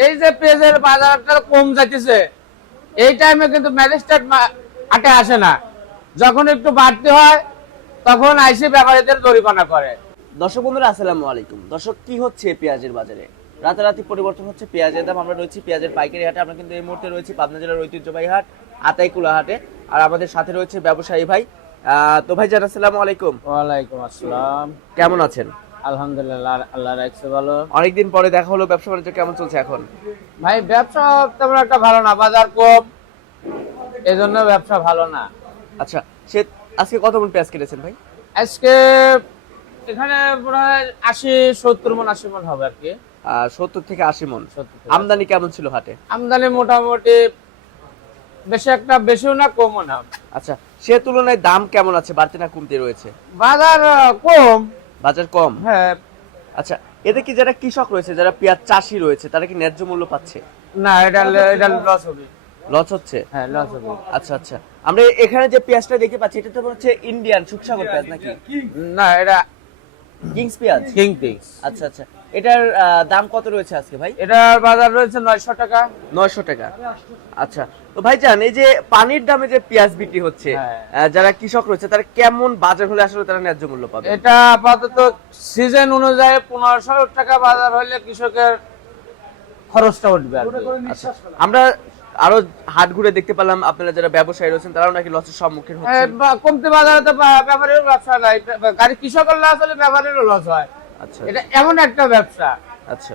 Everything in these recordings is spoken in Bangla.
এই যে পেঁয়াজের বাজারটা কম যাচ্ছে, এই টাইমে কিন্তু ম্যাজিস্ট্রেট হাটে আসে না। যখন একটু বাড়তি হয় তখন আইসি ব্যাপারীদের জরিমানা করে। দর্শক বন্ধুরা আসসালামু আলাইকুম। দর্শক, কি হচ্ছে পেঁয়াজের বাজারে? রাতারাতি পরিবর্তন হচ্ছে পেঁয়াজের দাম। আমরা রয়েছি পেঁয়াজের পাইকারি হাটে। আমরা কিন্তু এই মুহূর্তে রয়েছি পাবনা জেলার ঐতিহ্যবাহী হাট আতাইকুলা হাটে। আর আমাদের সাথে রয়েছে ব্যবসায়ী ভাই। তো ভাই জান, আসসালামু আলাইকুম। ওয়ালাইকুম আসসালাম। কেমন আছেন? আলহামদুলিল্লাহ, আল্লাহ রাখছে ভালো। অনেকদিন পরে দেখা হলো, ব্যবসা বাণিজ্য কেমন চলছে এখন? ভাই ব্যবসা তেমন একটা ভালো না, বাজার কম, এজন্য ব্যবসা ভালো না। আচ্ছা, সে আজকে কত মন পেঁয়াজ কিনেছেন ভাই? আজকে এখানে প্রায় 80-70 মন, 80 মন হবে আর কি। 70 থেকে 80 মন। 70 থেকে। আমদানি কেমন ছিল হাটে? আমদানি মোটামুটি বেশি একটা, বেশিও না কমও না। আচ্ছা, সে তুলনায় দাম কেমন আছে? বাড়তে না কমতে রয়েছে? বাজার কম। বাজার কম? হ্যাঁ। আচ্ছা, এতে কি যারা কৃষক রয়েছে, যারা পেঁয়াজ চাষি রয়েছে, তারা কি ন্যায্য মূল্য পাচ্ছে? না, এটা লস হবে। লস হচ্ছে? হ্যাঁ, লস হবে। আচ্ছা আচ্ছা, আমরা এখানে যে পেঁয়াজটা দেখতে পাচ্ছি, এটা তো হচ্ছে ইন্ডিয়ান সুখসাগর পেঁয়াজ নাকি? না, এটা কিংস পেঁয়াজ। King piece. আচ্ছা আচ্ছা, এটার দাম কত রয়েছে আজকে ভাই? এটার বাজার রয়েছে 900 টাকা। 900 টাকা। আচ্ছা, তো ভাই জান, এই যে পানির দামে যে পেঁয়াজ বিক্রি হচ্ছে, হ্যাঁ। যারা কৃষক রয়েছে তারা কেমন বাজার হলে আসলে তারা ন্যায্য মূল্য পাবে? এটা আপাতত সিজন অনুযায়ী 1500 টাকা বাজার হলে কৃষকের খরচটা উঠবে আর কি। আচ্ছা, আমরা আরো হাট ঘুরে দেখতে পেলাম আপনারা যারা ব্যবসায়ী রয়েছেন তারাও নাকি লসের সম্মুখীন হচ্ছেন। কমতে বাজারে তো ব্যাপারের ব্যবসা নাই, গাড়ি কৃষকের লস হলে ব্যাপারেরও লস হয়। আচ্ছা এটা এমন একটা ব্যবসা। আচ্ছা,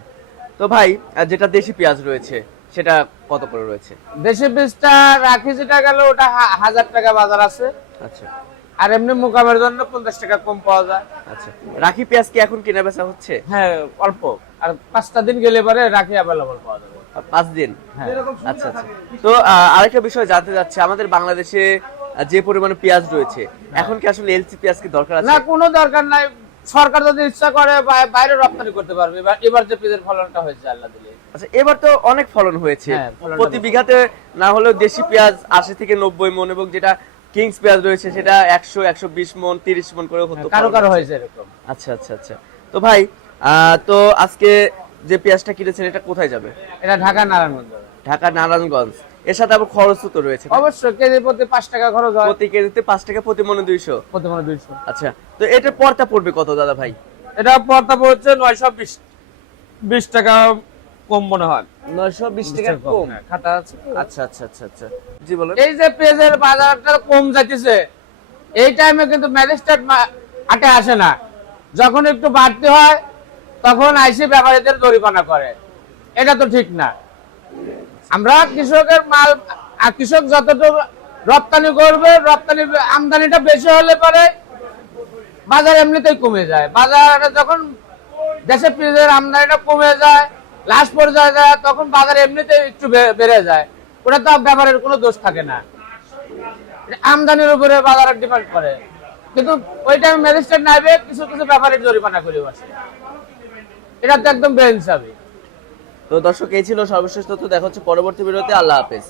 তো ভাই যেটা দেশি পেঁয়াজ রয়েছে সেটা কত করে রয়েছে? দেশি বীজটা রাখি যেটা গেল ওটা 1000 টাকা বাজার আছে। আচ্ছা আর এমনি মোকামের জন্য 50 টাকা কম পাওয়া যায়। আচ্ছা, রাখি পেঁয়াজ কি এখন কেনা বেচা হচ্ছে? হ্যাঁ, অল্প। আর 5টা দিন গেলে পরে রাখি অ্যাভেলেবল পাওয়া যাবে। 5 দিন? হ্যাঁ। আচ্ছা আচ্ছা, তো আরেকটা বিষয় জানতে চাচ্ছি, আমাদের বাংলাদেশে যে পরিমাণে পেঁয়াজ রয়েছে, এখন কি আসলে এলসি পেঁয়াজ কি দরকার আছে? না, কোনো দরকার নাই। সরকার যদি ইচ্ছা করে বাইরে রপ্তানি করতে পারবে। এবার যে পেঁয়াজের ফলনটা হয়েছে আল্লাহ দিলে। আচ্ছা, এবার তো অনেক ফলন হয়েছে। হ্যাঁ, ফলনটা প্রতি বিঘাতে না হলেও দেশি পেঁয়াজ 80 থেকে 90 মন, এবং যেটা কিংস পেঁয়াজ রয়েছে সেটা 100, 120 মন, 30 মন করে হতো। কারো কারো হয়েছে এরকম। আচ্ছা আচ্ছা আচ্ছা, তো ভাই তো আজকে যে পেঁয়াজটা কিনেছেন এটা কোথায় যাবে? এটা ঢাকা নারায়ণগঞ্জ। ঢাকা নারায়ণগঞ্জ। এর সাথে আবার খরচও তো রয়েছে। অবশ্যই কেজি প্রতি 5 টাকা খরচ হয়। প্রতি কেজিতে 5 টাকা, প্রতি মনে 200। প্রতি মনে 200। আচ্ছা, তো এটার পড়তা পড়বে কত দাদা ভাই? এটা পড়তা পড়ছে 920 টাকা কম মনে হয়। 920 টাকা কম? হ্যাঁ, খাতা আছে। আচ্ছা আচ্ছা আচ্ছা আচ্ছা, জি বলেন। এই যে পেঁয়াজের বাজারটা কম যাচ্ছে, এই টাইমে কিন্তু ম্যাজিস্ট্রেট হাটে আসে না। যখন একটু বাড়তি হয় তখন আইসি ব্যাপারীদের জরিমানা করে। এটা তো ঠিক না। আমরা কৃষকের মাল, কৃষক যতটুকু রপ্তানি করবে, রপ্তানি আমদানিটা বেশি হলে পরে বাজার এমনিতেই কমে যায়। বাজারে যখন দেশে পেঁয়াজের আমদানিটা কমে যায়, লাস্ট পর্যায়ে যায়, তখন বাজার এমনিতেই একটু বেড়ে যায়। ওটা তো ব্যাপারের কোনো দোষ থাকে না, আমদানির উপরে বাজারের ডিপেন্ড করে। কিন্তু ওই টাইম ম্যাজিস্ট্রেট নাইবে কিছু কিছু ব্যাপারের জরিমানা করে বসে। এটা তো একদম বেআইনি। তো দর্শক, এই ছিল সর্বশেষ তথ্য। দেখা হচ্ছে পরবর্তী ভিডিওতে। আল্লাহ হাফেজ।